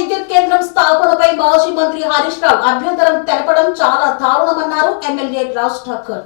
విద్యుత్ కేంద్రం స్థాపనపై మాజీ మంత్రి హరీష్ రావు అభ్యంతరం తెలపడం చాలా దారుణమన్నారు ఎమ్మెల్యే రాజ్ ఠాకూర్.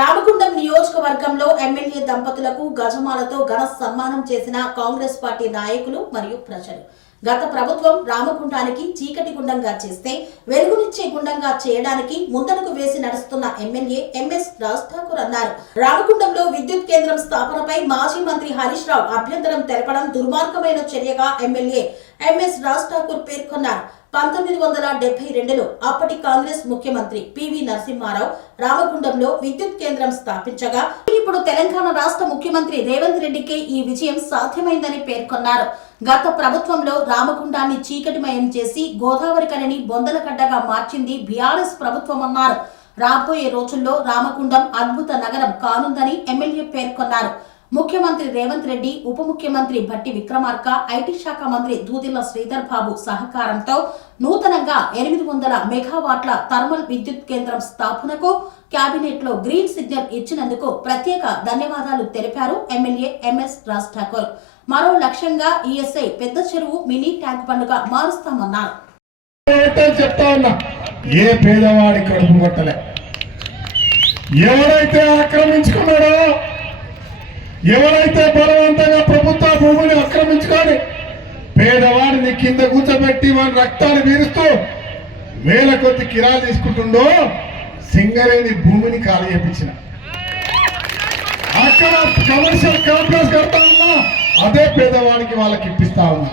రామగుండం నియోజకవర్గంలో ఎమ్మెల్యే దంపతులకు గజమాలతో ఘన సన్మానం చేసిన కాంగ్రెస్ పార్టీ నాయకులు మరియు ప్రజలు. గత ప్రభుత్వం రామగుండానికి చీకటి గుండంగా చేస్తే వెలుగునిచ్చే గుండంగా చేయడానికి ముందడుగు వేసి నడుస్తున్న ఎమ్మెల్యే ఎంఎస్ రాజ్ ఠాకూర్ అన్నారు. రామగుండంలో విద్యుత్ కేంద్రం స్థాపనపై మాజీ మంత్రి హరీష్ రావు అభ్యంతరం తెలపడం దుర్మార్గమైన చర్యగా ఎమ్మెల్యే ఎంఎస్ రాజ్ ఠాకూర్ పేర్కొన్నారు. 1972లో అప్పటి కాంగ్రెస్ ముఖ్యమంత్రి పివి నరసింహారావు రామగుండంలో విద్యుత్ కేంద్రం స్థాపించగా ఇప్పుడు తెలంగాణ రాష్ట్ర ముఖ్యమంత్రి రేవంత్ రెడ్డికే ఈ విజయం సాధ్యమైందని పేర్కొన్నారు. గత ప్రభుత్వంలో రామగుండాన్ని చీకటిమయం చేసి గోదావరి కనిని బొందలగడ్డగా మార్చింది బీఆర్ఎస్ ప్రభుత్వమన్నారు. రాబోయే రోజుల్లో రామగుండం అద్భుత నగరం కానుందని ఎమ్మెల్యే పేర్కొన్నారు. ముఖ్యమంత్రి రేవంత్ రెడ్డి, ఉప ముఖ్యమంత్రి భట్టి విక్రమార్క, ఐటీ శాఖ మంత్రి దూదిల్ల శ్రీధర్ బాబు సహకారంతో నూతనంగా 800 మెగావాట్ల థర్మల్ విద్యుత్ కేంద్రం స్థాపనకు కేబినెట్ లో గ్రీన్ సిగ్నల్ ఇచ్చినందుకు ప్రత్యేక ధన్యవాదాలు తెలిపారు ఎమ్మెల్యే ఎంఎస్ రాజ్ ఠాకూర్. మరో లక్ష్యంగా ఈఎస్ఐ పెద్ద చెరువు మినీ ట్యాంక్ బండ్గా మారుస్తామన్నారు. ఏ పేదవాడి కడుపు కొట్టలే, ఎవరైతే ఆక్రమించుకున్నాడో, ఎవరైతే బలవంతంగా ప్రభుత్వ భూమిని ఆక్రమించుకొని పేదవాడిని కింద కూర్చోబెట్టి వారి రక్తాన్ని వీరుస్తూ వేల కొద్ది కిరాలు తీసుకుంటుండో సింగరేణి భూమిని ఖాళీ చేయించిన, అక్కడ కమర్షియల్ కాంప్లెక్స్ కడతా ఉన్నా అదే పేదవాడికి వాళ్ళకి ఇప్పిస్తా ఉన్నా.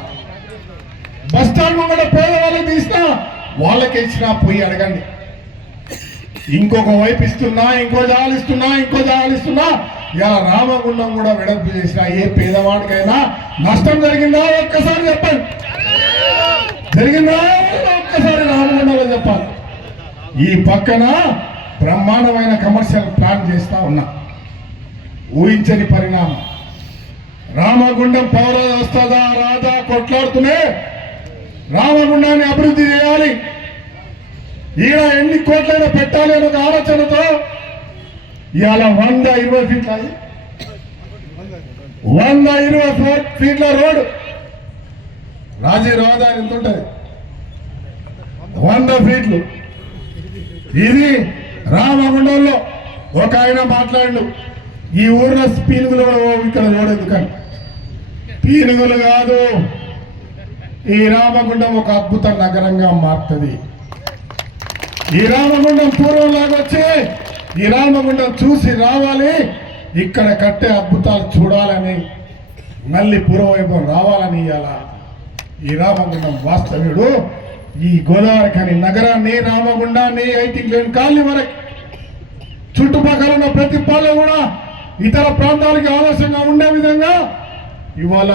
బస్ స్టాండ్ ముంగడ పేదవాళ్ళకి తీసినా వాళ్ళకి ఇచ్చినా పోయి అడగండి. ఇంకొక వైపు ఇస్తున్నా, ఇంకో జాలిస్తున్నా ఇలా రామగుండం కూడా వెడల్పు చేసిన ఏ పేదవాడికైనా నష్టం జరిగిందా ఒక్కసారి చెప్పండి. జరిగిందా ఒక్కసారి రామగుండంలో చెప్పాలి. ఈ పక్కన బ్రహ్మాండమైన కమర్షియల్ ప్లాన్ చేస్తా ఉన్నా. ఊహించని పరిణామం. రామగుండం పౌర వస్తుందా రాదా కొట్లాడుతూనే రామగుండాన్ని అభివృద్ధి చేయాలి, ఈడ ఎన్ని కోట్లైనా పెట్టాలి అని ఒక ఆలోచనతో ఇవాళ 120 ఫీట్ల 120 ఫీట్ల రోడ్డు రాజీవ్ రహదారి ఎంత ఉంటుంది, 100 ఫీట్లు. ఇది రామగుండంలో ఒక ఆయన మాట్లాడు, ఈ ఊర్లో పీనుగులు ఇక్కడ రోడ్ ఎందుకని. పీనుగులు కాదు, ఈ రామగుండం ఒక అద్భుత నగరంగా మారుతుంది. ఈ రామగుండం పూర్వంలాగా వచ్చి ఈ రామగుండం చూసి రావాలి, ఇక్కడ కట్టే అద్భుతాలు చూడాలని, మళ్ళీ పూర్వవైభవం రావాలని. ఇలా ఈ రామగుండం వాస్తవ్యుడు ఈ గోదావరి కని నగరాన్ని, రామగుండాన్ని, ఐటీ లేని కాలనీ వరకు చుట్టుపక్కల ఉన్న ప్రతి పల్లె కూడా ఇతర ప్రాంతాలకి ఆదర్శంగా ఉండే విధంగా ఇవాళ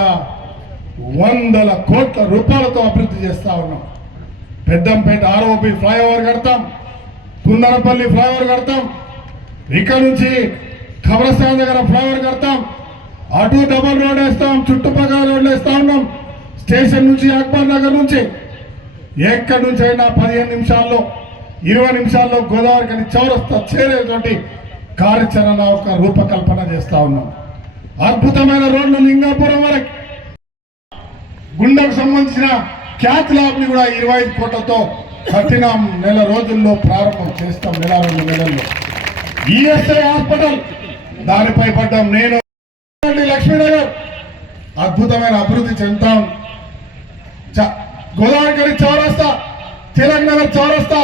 100 కోట్ల రూపాయలతో అభివృద్ధి చేస్తా ఉన్నాం. పెద్దంపేట ఆర్ఓబి ఫ్లైఓవర్ కడతాం, కుందరపల్లి ఫ్లైఓవర్ కడతాం, ఇక్కడ నుంచి ఖబరస్థాన్ దగ్గర ఫ్లైఓవర్ కడతాం, అటు డబల్ రోడ్ వేస్తాం, చుట్టుపక్కల రోడ్లు వేస్తా ఉన్నాం. స్టేషన్ నుంచి అక్బర్ నగర్ నుంచి ఎక్కడి నుంచి అయినా 15 నిమిషాల్లో 20 నిమిషాల్లో గోదావరి కని చౌరస్తా చేరేటువంటి కార్యాచరణ ఒక రూపకల్పన చేస్తా ఉన్నాం. అద్భుతమైన రోడ్లు లింగాపురం వరకు. గుండెకు సంబంధించిన క్యాత్ ల్యాబ్ ని కూడా 25 కోట్లతో కఠిన నెల రోజుల్లో ప్రారంభం చేస్తాం, 2 నెలల్లో. ఈఎస్ఐ హాస్పిటల్ దానిపై పడ్డాం. నేను లక్ష్మీనగర్ అద్భుతమైన అభివృద్ధి చెందుతాం. గోదావరి కని చౌరస్తా, తిలక్ నగర్ చౌరస్తా,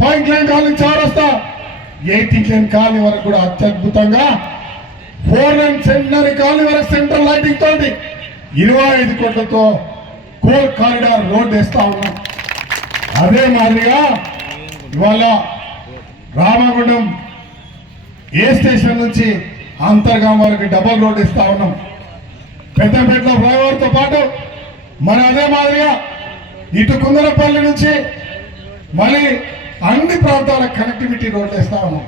పాయింట్ లైన్ కాలనీ చౌరస్తా, 18 లైన్ కాలనీ వరకు కూడా అత్యద్భుతంగా 4 లైన్ సెంటనరీ కాలనీ వరకు సెంట్రల్ లైటింగ్ తోటి 25 కోట్లతో కోల్ కారిడార్ రోడ్ వేస్తా ఉన్నాం. అదే మాదిరిగా ఇవాళ రామగుండం ఏ స్టేషన్ నుంచి అంతర్గాం వరకు డబల్ రోడ్ ఇస్తా ఉన్నాం. పెద్దపేటలో ఫ్లైఓవర్తో పాటు మరి అదే మాదిరిగా ఇటు కుందరపల్లి నుంచి మళ్ళీ అన్ని ప్రాంతాల కనెక్టివిటీ రోడ్లు వేస్తా ఉన్నాం.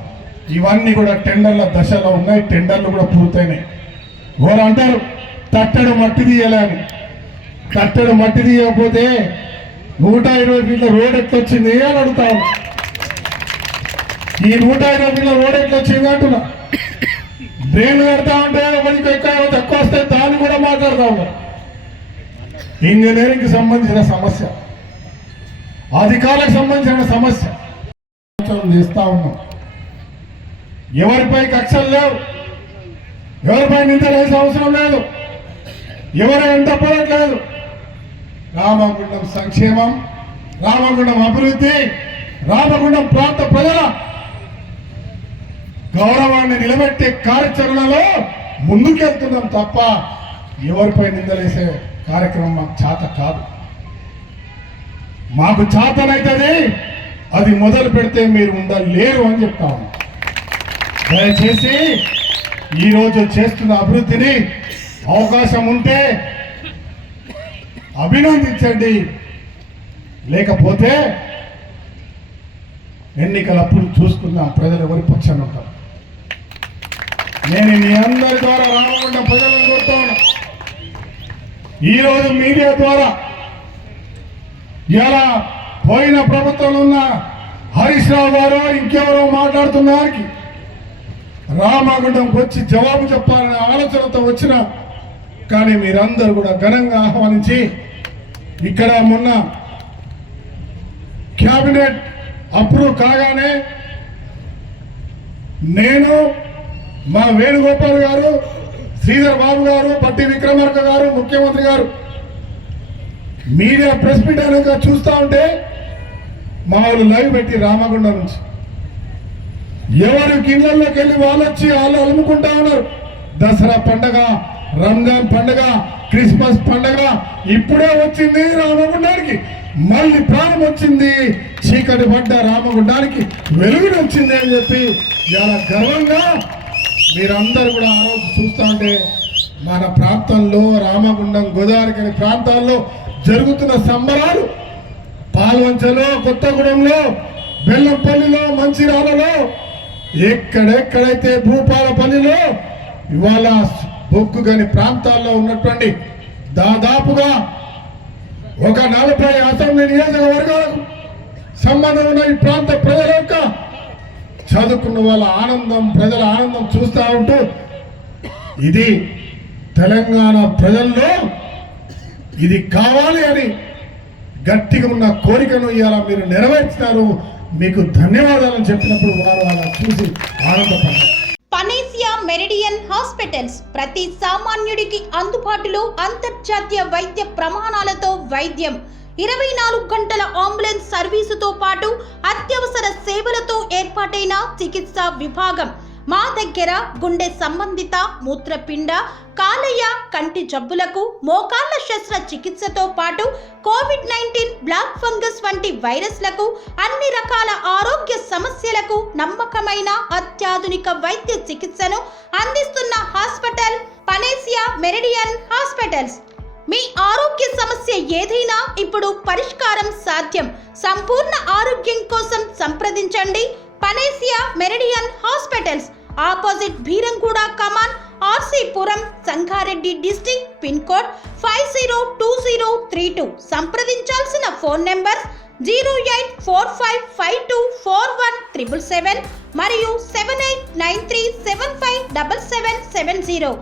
ఇవన్నీ కూడా టెండర్ల దశలో ఉన్నాయి, టెండర్లు కూడా పూర్తయినాయి. వారు అంటారు తట్టడు మట్టి తీయాలని. తట్టడు మట్టి తీయకపోతే 120 ఫీట్ల రోడ్ ఎట్లొచ్చింది అని అడుగుతాను. ఈ 120 ఫీట్ల రోడ్ ఎట్లొచ్చింది అంటున్నా. డ్రైన్లు కడతా ఉంటే కొంచెం ఎక్కువ తక్కువ వస్తే దాన్ని కూడా మాట్లాడతా ఉన్నారు. ఇంజనీరింగ్కి సంబంధించిన సమస్య, అధికారులకు సంబంధించిన సమస్య చేస్తా ఉన్నాం. ఎవరిపై కక్షలు లేవు, ఎవరిపై నిందలేసే అవసరం లేదు, ఎవరు ఎంత పడట్లేదు. రామగుండం సంక్షేమం, రామగుండం అభివృద్ధి, రామగుండం ప్రాంత ప్రజల గౌరవాన్ని నిలబెట్టే కార్యాచరణలో ముందుకెళ్తున్నాం తప్ప ఎవరిపై నిందలేసే కార్యక్రమం మాకు చేత కాదు. మాకు చేతనైతుంది, అది మొదలు పెడితే మీరు ఉండలేరు అని చెప్తాము. దయచేసి ఈరోజు చేస్తున్న అభివృద్ధిని అవకాశం ఉంటే అభినందించండి, లేకపోతే ఎన్నికలప్పుడు చూసుకున్న ప్రజలు ఎవరి పక్షాన ఉంటారు. నేను మీ అందరి ద్వారా రామగుండం ప్రజలను కోరుతాను. ఈరోజు మీడియా ద్వారా ఇలా పోయిన ప్రభుత్వంలో ఉన్న హరీష్ రావు గారు ఇంకెవరో మాట్లాడుతున్న వారికి రామగుండంకి వచ్చి జవాబు చెప్పాలనే ఆలోచనతో వచ్చిన, కానీ మీరందరూ కూడా ఘనంగా ఆహ్వానించి ఇక్కడ మొన్న క్యాబినెట్ అప్రూవ్ కాగానే నేను, మా వేణుగోపాల్ గారు, శ్రీధర్ బాబు గారు, పట్టి విక్రమార్క గారు, ముఖ్యమంత్రి గారు మీడియా ప్రెస్ మీట్ అనేది చూస్తూ ఉంటే మా వాళ్ళు లైవ్ పెట్టి రామగుండం నుంచి ఎవరికి ఇళ్లలోకి వెళ్ళి వాళ్ళు వచ్చి వాళ్ళు అలుముకుంటా ఉన్నారు. దసరా పండగ, రంజాన్ పండగ, క్రిస్మస్ పండగ ఇప్పుడే వచ్చింది రామగుండానికి, మళ్ళీ ప్రాణం వచ్చింది, చీకటి పడ్డ రామగుండానికి వెలుగుని వచ్చింది అని చెప్పి చాలా గర్వంగా మీరందరూ కూడా ఆ రోజు చూస్తూ ఉంటే మన ప్రాంతంలో రామగుండం, గోదావరి ప్రాంతాల్లో జరుగుతున్న సంబరాలు పాల్వంచలో, కొత్తగూడెంలో, బెల్లంపల్లిలో, మంచిర్యాలలో, ఎక్కడెక్కడైతే భూపాలపల్లిలో ఇవాళ బొగ్గు గని ప్రాంతాల్లో ఉన్నటువంటి దాదాపుగా ఒక 40 అసెంబ్లీ నియోజకవర్గాలకు సంబంధం ఉన్న ఈ ప్రాంత ప్రజల యొక్క చదువుకున్న వాళ్ళ ఆనందం, ప్రజల ఆనందం చూస్తూ ఉంటూ ఇది తెలంగాణ ప్రజల్లో ఇది కావాలి అని గట్టిగా ఉన్న కోరికను ఇవాళ మీరు నెరవేర్చినారు, మీకు ధన్యవాదాలు చెప్పినప్పుడు వారు అలా చూసి ఆనందపడ్డారు. పనేసియా మెరిడియన్ హాస్పిటల్స్ ప్రతి సామాన్యుడికి అందుబాటులో అంతర్జాతీయ వైద్య ప్రమాణాలతో వైద్యం, 24 గంటల అంబులెన్స్ సర్వీసుతో పాటు అత్యవసర సేవలతో ఏర్పాటైన చికిత్సా విభాగం. మా దగ్గర గుండె సంబంధిత, మూత్రపిండ, కాలేయ, కంటి జబ్బులకు, మోకాళ్ల శస్త్ర చికిత్సతో పాటు కోవిడ్-19, బ్లాక్ ఫంగస్ వంటి వైరస్లకు, అన్ని రకాల ఆరోగ్య సమస్యలకు నమ్మకమైన అత్యాధునిక వైద్య చికిత్సను అందిస్తున్న హాస్పిటల్ పనేసియా మెరిడియన్ హాస్పిటల్స్. మీ ఆరోగ్య సమస్య ఏదైనా ఇప్పుడు పరిష్కారం సాధ్యం. సంపూర్ణ ఆరోగ్యం కోసం సంప్రదించండి panacea meridian hospitals, opposite Beeramguda కమాన్, RC Puram, Sangareddy district, pin code 502032. సంప్రదించాల్సిన ఫోన్ నెంబర్ 0845524177 మరియు 7893757770.